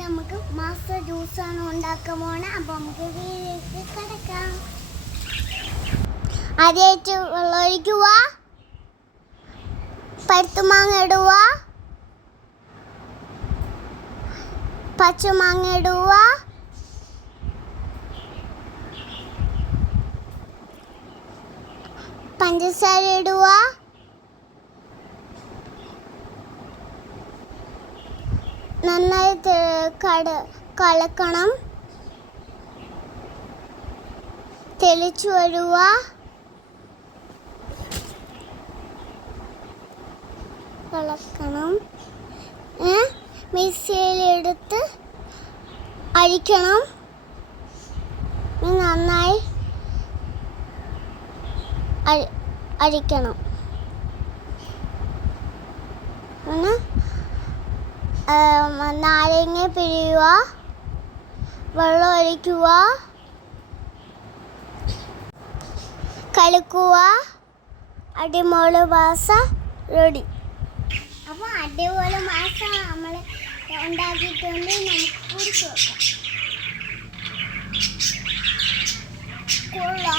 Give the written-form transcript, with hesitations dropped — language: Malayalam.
നമുക്ക് മാസ ജ്യൂസാണ് ഉണ്ടാക്കാൻ പോണേ. അപ്പം നമുക്ക് വീട്ടിലേക്ക് കിടക്കാം. ആദ്യമായിട്ട് വെള്ളം ഒഴിക്കുക, പഴുത്തുമാങ്ങ ഇടുക, പച്ചമാങ്ങ ഇടുക, പഞ്ചസാര ഇടുക, നന്നായി കലക്കണം, തെളിച്ചു വരുക, കളക്കണം, മിക്സിയിലെടുത്ത് അരിക്കണം, നന്നായി അരിക്കണം. നാരങ്ങ പിഴിയുക, വെള്ളം ഒഴിക്കുക, കലക്കുക. അടിപൊളി മാസ റെഡി. അപ്പോൾ അടിപൊളി മാസ നമ്മൾ ഉണ്ടാക്കിയിട്ടുണ്ട്. നമുക്ക് കുടിച്ച് വെക്കാം. കൊള്ളാം.